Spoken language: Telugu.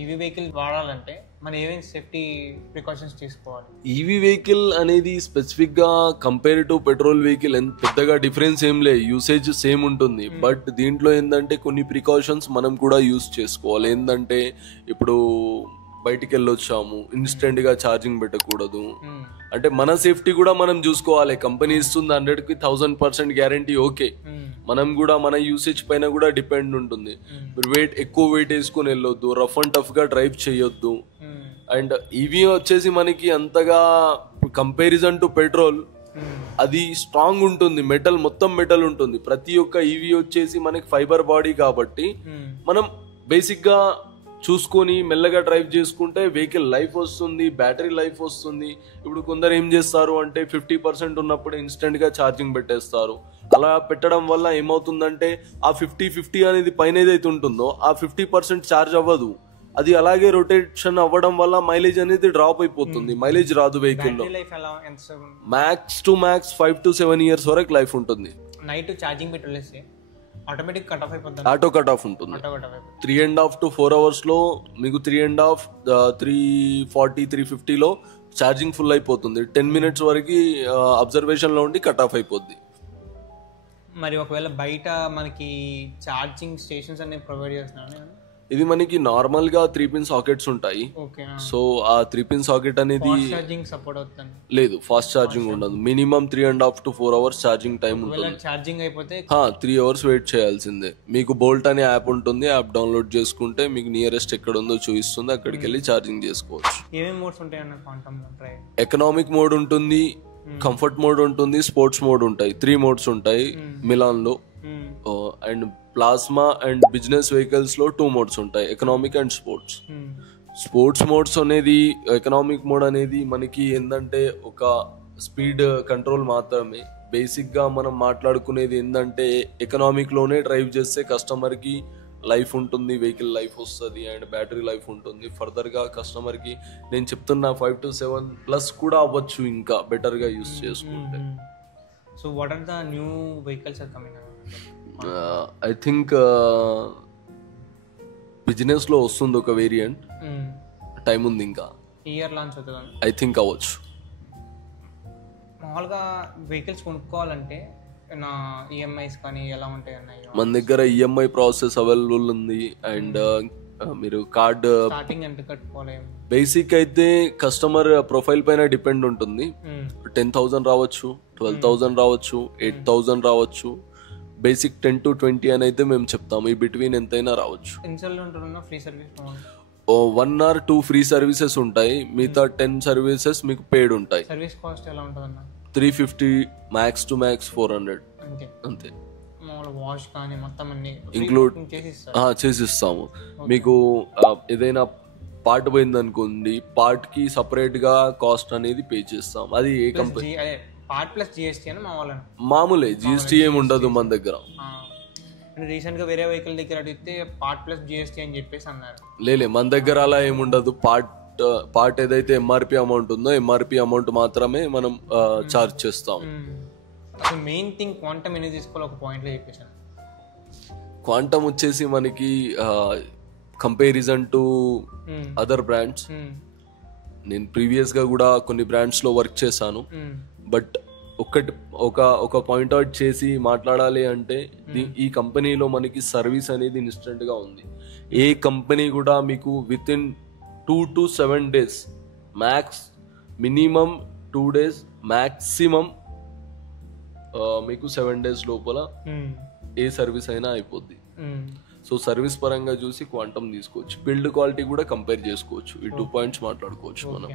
ఈవీ వెహికల్ వాడాలంటే మనం ఏమేమి సేఫ్టీ ప్రికాషన్స్ తీసుకోవాలి? ఈవీ వెహికల్ అనేది స్పెసిఫిక్ గా కంపేర్ టు పెట్రోల్ వెహికల్ పెద్దగా డిఫరెన్స్ ఏం లేదు, యూసేజ్ సేమ్ ఉంటుంది. బట్ దీంట్లో ఏంటంటే కొన్ని ప్రికాషన్స్ మనం కూడా యూస్ చేసుకోవాలి. ఏంటంటే ఇప్పుడు బయటికి వెళ్ళొచ్చాము, ఇన్స్టెంట్ గా ఛార్జింగ్ పెట్టకూడదు. అంటే మన సేఫ్టీ కూడా మనం చూసుకోవాలి. కంపెనీ ఇస్తుంది 100కి 1000% గ్యారంటీ, ఓకే. మనం కూడా మన యూసేజ్ పైన కూడా డిపెండ్ ఉంటుంది. మీరు ఎక్కువ వెయిట్ వేసుకుని వెళ్ళొద్దు, రఫ్ అండ్ టఫ్ గా డ్రైవ్ చేయొద్దు. అండ్ ఈవీ వచ్చేసి మనకి అంతగా కంపారిజన్ టు పెట్రోల్ అది స్ట్రాంగ్ ఉంటుంది, మొత్తం మెటల్ ఉంటుంది. ప్రతి ఒక్క ఈవీ వచ్చేసి మనకి ఫైబర్ బాడీ కాబట్టి మనం బేసిక్ గా చూసుకొని మెల్లగా డ్రైవ్ చేసుకుంటే వెహికల్ లైఫ్ వస్తుంది, బ్యాటరీ లైఫ్ వస్తుంది. ఇప్పుడు కొందరు ఏం చేస్తారు అంటే 50% ఉన్నప్పుడు ఇన్స్టెంట్ గా ఛార్జింగ్ పెట్టేస్తారు. అలా పెట్టడం వల్ల ఏమవుతుందంటే ఆ 50-50 అనేది పైన ఏదైతే ఉంటుందో ఆ 50% ఛార్జ్ అవ్వదు. అది అలాగే రొటేషన్ అవ్వడం వల్ల మైలేజ్ అనేది డ్రాప్ అయిపోతుంది, మైలేజ్ రాదు వెహికల్ లో. Max to max 5 to 7 years వరకు లైఫ్ ఉంటుంది. నైట్ ఛార్జింగ్ పెట్టలేస్తే ఆటోమేటిక్ కట్ ఆఫ్ అయిపోతుంది, ఆటో కట్ ఆఫ్ ఉంటుంది. 3.5 to 4 hours లో మీకు 3.5 340-350 లో ఛార్జింగ్ ఫుల్ అయిపోతుంది. 10 minutes వరకు అబ్జర్వేషన్ లో ఉండి కట్ ఆఫ్ అయిపోద్ది. మరి ఒకవేళ బయట మనకి ఛార్జింగ్ స్టేషన్స్ అనేవి ప్రొవైడ్ చేస్తున్నాను. ఇది మనకి నార్మల్ గా 3-pin సాకెట్స్ ఉంటాయి. సో ఆ 3-pin సాకెట్ అనేది లేదు, ఫాస్ట్ ఛార్జింగ్ ఉండదు. Minimum 3.5 to 4 hours charging time ఉంటుంది. ఛార్జింగ్ అయిపోతే 3 hours వెయిట్ చేయాల్సిందే. మీకు బోల్ట్ అనే యాప్ ఉంటుంది, యాప్ డౌన్లోడ్ చేసుకుంటే మీకు నియరెస్ట్ ఎక్కడ ఉందో చూపిస్తుంది, అక్కడికి వెళ్ళి ఛార్జింగ్ చేసుకోవచ్చు. ఏమేమి మోడ్స్ ఉంటాయి అన్న క్వాంటమ్ లో? ఎకనామిక్ మోడ్ ఉంటుంది, కంఫర్ట్ మోడ్ ఉంటుంది, స్పోర్ట్స్ మోడ్ ఉంటాయి. 3 modes ఉంటాయి మిలాన్ లో. And plasma and business vehicles లో 2 modes ఉంటాయి, economic and sports. Sports modes అనేది, ఎకనామిక్ మోడ్ అనేది మనకి ఏంటంటే ఒక స్పీడ్ కంట్రోల్ మాత్రమే. బేసిక్ గా మనం మాట్లాడుకునేది ఏంటంటే ఎకనామిక్ లోనే డ్రైవ్ చేస్తే కస్టమర్ కి లైఫ్ ఉంటుంది, వెహికల్ లైఫ్ వస్తుంది అండ్ బ్యాటరీ లైఫ్ ఉంటుంది. ఫర్దర్ గా కస్టమర్ కి నేను చెప్తున్నా 5 to 7+ కూడా అవ్వచ్చు ఇంకా బెటర్ గా యూస్ చేసుకుంటే. So what are the new vehicles are coming? I think business లో వస్తుంది ఒక వేరియంట్, టైం ఉంది ఇంకా. ఇయర్ లాంచ్ అవుతుందా? ఐ థింక్ అవ్వచ్చు. మామూలుగా వెహికల్స్ కొనుక్కోవాలంటే నా ఈఎంఐస్ కానీ ఎలా ఉంటాయి అన్నాయి? మన దగ్గర ఈఎంఐ ప్రాసెస్ అవైలబుల్ ఉంది. అండ్ మీరు కార్డ్ స్టార్టింగ్ ఎంత కట్టుకోవాలి? బేసిక్ అయితే కస్టమర్ ప్రొఫైల్ పైన డిపెండ్ ఉంటుంది. 10,000 రావచ్చు, 12,000 రావచ్చు, 8,000 రావచ్చు. బేసిక్ 10 to 20 అని అయితే మేము చెప్తాము, ఈ బిట్వీన్ ఎంతైనా రావచ్చు. 1 or 2 ఫ్రీ సర్వీసెస్ ఉంటాయి, మిగతా 10 సర్వీసెస్ మీకు పెయిడ్ ఉంటాయి. సర్వీస్ కాస్ట్ ఎలా ఉంటుందన్న? 350, మ్యాక్స్ టు మ్యాక్స్ 400 అంతే. వాష్ కానీ మొత్తం అన్ని ఇంక్లూడ్ చేసిస్తాము. మీకు ఏదైనా పార్ట్ పోయింది అనుకోండి, పార్ట్ కి సపరేట్ గా కాస్ట్ అనేది పే చేస్తాం. అది ఏ కంపెనీ పార్ట్ ప్లస్ జిఎస్టీ అని మామూలే, జిఎస్టీ ఏమి ఉండదు మన దగ్గర. రీసెంట్ గా వేరే వెహికల్ దగ్గర అడిగితే పార్ట్ ప్లస్ జిఎస్టీ అని చెప్పేసి అన్నారు. లేలే, మన దగ్గర అలా ఏముండదు. పార్ట్ ఏదైతే ఎంఆర్పి అమౌంట్ ఉందో ఎంఆర్పి అమౌంట్ మాత్రమే మనం చార్జ్ చేస్తాం. మెయిన్ థింగ్ క్వాంటమ్ ఎన్ని తీసుకోవాలి ఒక పాయింట్ లో చెప్పేసాను. క్వాంటమ్ వచ్చేసి మనకి కంపారిజన్ టు అదర్ బ్రాండ్స్, నేను ప్రీవియస్ గా కూడా కొన్ని బ్రాండ్స్ లో వర్క్ చేశాను. బట్ ఒక పాయింట్ అవుట్ చేసి మాట్లాడాలి అంటే ఈ కంపెనీలో మనకి సర్వీస్ అనేది ఇన్స్టెంట్ గా ఉంది. ఏ కంపెనీ కూడా మీకు with in 2 to 7 days, max minimum 2 days, maximum మీకు 7 days లోపల ఏ సర్వీస్ అయినా అయిపోద్ది. సో సర్వీస్ పరంగా చూసి క్వాంటమ్ తీసుకోవచ్చు, బిల్డ్ క్వాలిటీ కూడా కంపేర్ చేసుకోవచ్చు. ఈ 2 points మాట్లాడుకోవచ్చు మనం.